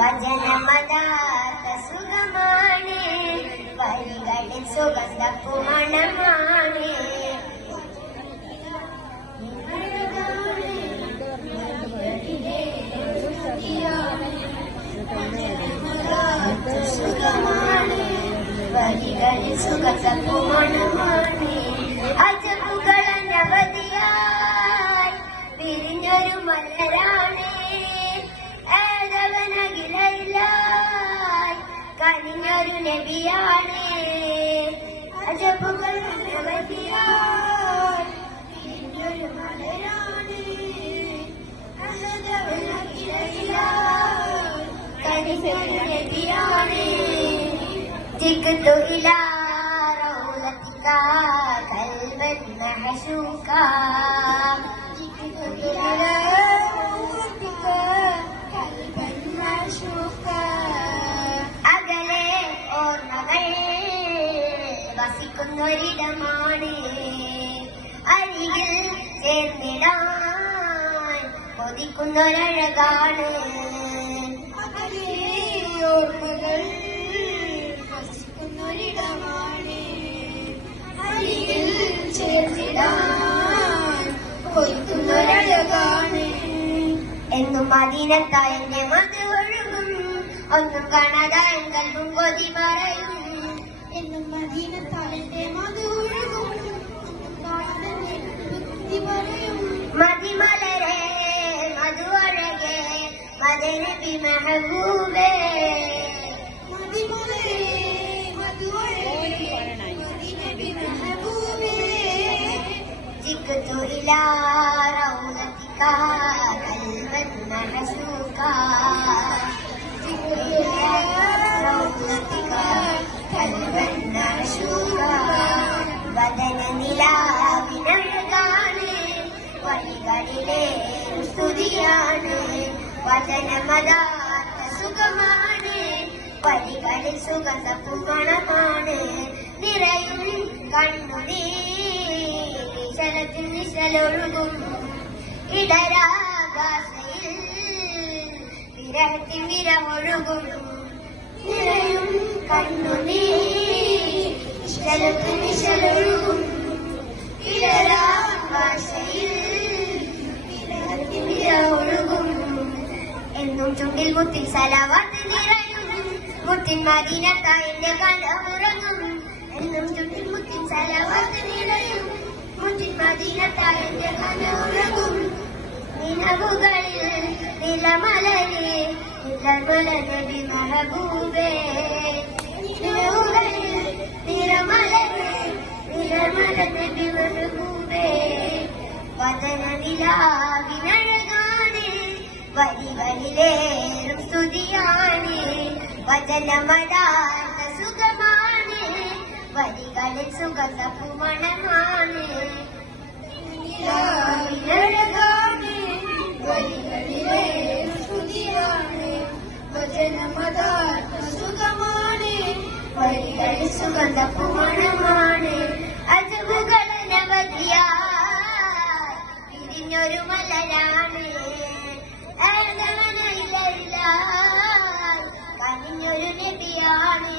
വചനമതാത്ത സുഖമാണ്, വരികളിൽ സുഗന്ധപ്പുമണമാണ്. സുഖമാണ്, വരികളിൽ സുഗന്ധപ്പുമണമാണ്. അജബുകൾ അനവധിയായി പിരിഞ്ഞൊരു മലരാണ്, കനിഞ്ഞൊരു നബിയാണ്. അജബുകൾ അനവധിയായി പിരിഞ്ഞൊരു മലരാണ്, കനിഞ്ഞൊരു നബിയാണ്. ജിഗ്തു ഇലാ റൗലതിക ഖൽബൻ മഹശൂകാ, ജിഗ്തു ഇലാ റൗലതിക ഖൽബൻ മഹശൂകാ. അകലെ ഓർമ്മകൾ വസിക്കുന്നൊരിടമാണ്, അരികിൽ ചേർന്നിടാൻ കൊതിക്കുന്നൊരഴകാണ്. അകലെ ഓർമ്മകൾ വസിക്കുന്നൊരിടമാണ്, അരികിൽ ചേർന്നിടാൻ കൊതിക്കുന്നൊരഴകാണ്. എന്നും മദീനത്തായ എന്റെ മത് ഒഴുകും, ഒന്നും കാണാതെ കൽബും കൊതി പറയും. എന്നും മദീനത്തായ എന്റെ മത് ഒഴുകും, ഒന്നും കാണാതെ കൊതി പറയും. മതിമലരെ മധു അഴകെ മദനബി മെഹബൂബേ, മതിമലരെ മധു അഴകെ മദനബി മെഹബൂബേ. ജിഗ്തു ഇലാ റൗലതിക ഖൽബൻ മഹശൂകാ, ജിഗ്തു ഇലാ റൗലതിക ഖൽബൻ മഹശൂകാ. വദനനിലാവിനഴകാണ്, വഴികളിലെ സ്തുതിയാണ്. വചനമതാത്ത സുഖമാണ്, വഴികളിൽ സുഗന്ധപ്പുമണമാണ്. നിറയും കണ്ണുനീർ നിശലത്തിൽ നിശലൊഴുകും, ഇടരാകാശയിൽ വിരഹത്തിൽ വിരമൊഴുകും. നിറയും കണ്ണുനീർ നിശലത്തിൽ നിശലൊഴുകും, ഇടരാകാശയിൽ വിരഹത്തിൽ വിരമൊഴുകും. എന്നും ചുണ്ടിൽ മുത്തിൻ സലാവാത്ത് നിറയും, മുത്തിൻ മദീനത്തായ എന്റെ കനവുറങ്ങും. എന്നും ചുണ്ടിൽ മുത്തിൻ സലാവാത്ത് നിറയും, മുത്തിൻ മദീനത്തായ എന്റെ കനവുറങ്ങും. നിലവുകളിൽ നിലമലരെ നിലമല നബി മെഹബൂബേ, നിലവുകളിൽ നിലമലരെ നിലമല നബി മെഹബൂബേ. വചനനിലാവിനഴകാണ്, വരികളിലേറും സ്തുതിയാണ്. വചനമതാത്ത സുഖമാണ്, വരികളിൽ സുഗന്ധപ്പുമണമാണ്. നിലാവിനഴകാണ്, വരികളിലേറും സ്തുതിയാണ്. വചനമതാത്ത സുഖമാണ്, വരികളിൽ സുഗന്ധപ്പുമണമാണ്. അജബുകൾ അനവധിയായി പിരിഞ്ഞൊരു മലരാണ്, കനിഞ്ഞൊരു നബിയാണ്.